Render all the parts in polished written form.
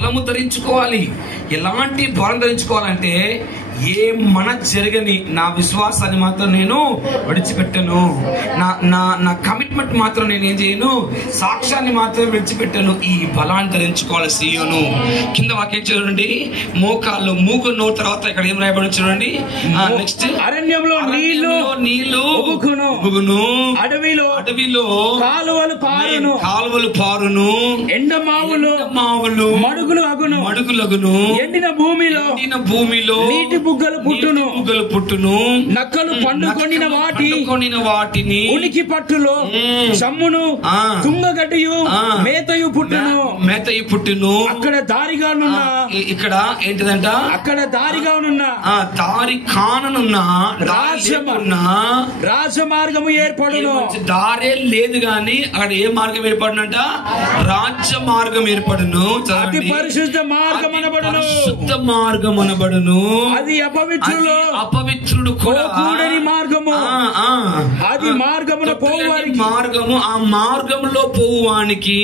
బలము ధరించుకోవాలి. ఎలాంటి బలం ధరించుకోవాలంటే, ఏ మన జరగని నా విశ్వాసాన్ని మాత్రం నేను విడిచిపెట్టను, నా కమిట్మెంట్ మాత్రం నేను ఏం చేయను, సాక్ష్యాన్ని మాత్రం విడిచిపెట్టను. ఈ బలాన్ని ధరించుకోవాలి సీయోను. కింద వాక్యం చూడండి, మోకాళ్ళు మూగు నో తర్వాత ఇక్కడ ఏం రాయబడి చూడండి. నెక్స్ట్, అరణ్యంలో నీళ్లు ఉబుకును, అడవిలో కాలువలు పారును, ఎండమావులు మడుగులగును, ఎండిన భూమిలో నీటి బుగ్గలు పుట్టును, నక్కలు పండుకొనిన వాటిని ఉనికి పట్టులో సమ్మును తుంగగడ్డియు మేతయు పుట్టును. అక్కడ దారిగానున్న, ఇక్కడ ఏంటిదంట, అక్కడ దారిగానున్న దారి కానున్న రాజమార్గము ఏర్పడును. దారే లేదు గాని అక్కడ ఏ మార్గం ఏర్పడునంట, రాజ్య మార్గం ఏర్పడును. అతి పరిశుద్ధ మార్గం అనబడును. అది అపవిత్రుడు కూడా కూడని మార్గము. అది మార్గమున పోవానికి, మార్గము ఆ మార్గంలో పోవానికి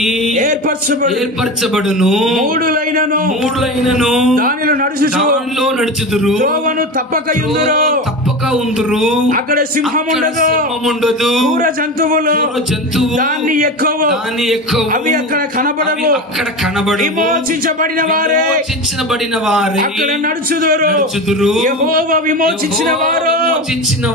ఏర్పరచబడును. మూడులైనను దానిలో నడుచుదురు, త్రోవను తప్పక ఉందురు. అక్కడ సింహం ఉండదు, క్రూర జంతువులు దాన్ని ఎక్కువ, అవి అక్కడ కనబడవు. విమోచించబడిన వారే అక్కడ నడుచుదురు. యెహోవా విమోచించిన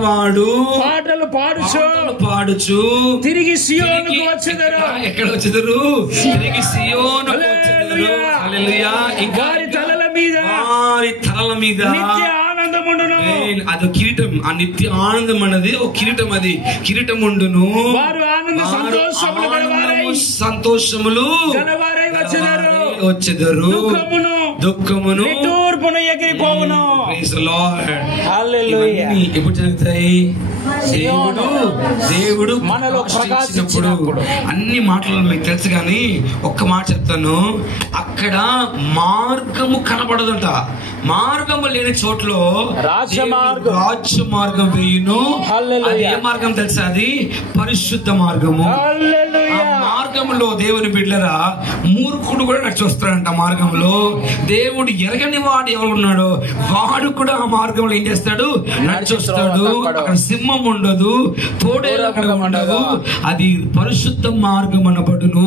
వాడు పాటలు పాడుచు తిరిగి సియోనుకు వచ్చెదరు. ఎక్కడ వచ్చెదరు? తిరిగి సియోనుకు వచ్చెదరు. హల్లెలూయా. వారి తలల మీద నిత్య ఆనందముండును. అది కిరీటం. ఆ నిత్య ఆనందం అన్నది ఒక కిరీటం. అది కిరీటం ఉండును. వారు ఆనంద సంతోషములు గలవారై వచ్చెదరు. దుఃఖమును తూర్పును ఎగిరిపోవును. Praise the lord. హల్లెలూయా. ఎప్పుడు జరుగుతాయి? దేవుడు మనలో ప్రకాశించినప్పుడు. అన్ని మాటలు మీకు తెలుసు కానీ ఒక్క మాట చెప్తాను. అక్కడ మార్గము కనబడదంట. మార్గము లేని చోట్ల రాజ్య మార్గం వేయును. ఏ మార్గం తెలుసా? అది పరిశుద్ధ మార్గము. ఆ మార్గంలో దేవుని బిడ్డలరా, మూర్ఖుడు కూడా నడిచి వస్తాడంట. మార్గంలో దేవుడు ఎరగని వాడు ఎవరు ఉన్నాడో వాడు కూడా ఆ మార్గంలో ఏం చేస్తాడు? నడిచి వస్తాడు. అక్కడ సింహం ఉండదు, తోడేలు ఉండదు. అది పరిశుద్ధ మార్గం అనబడును.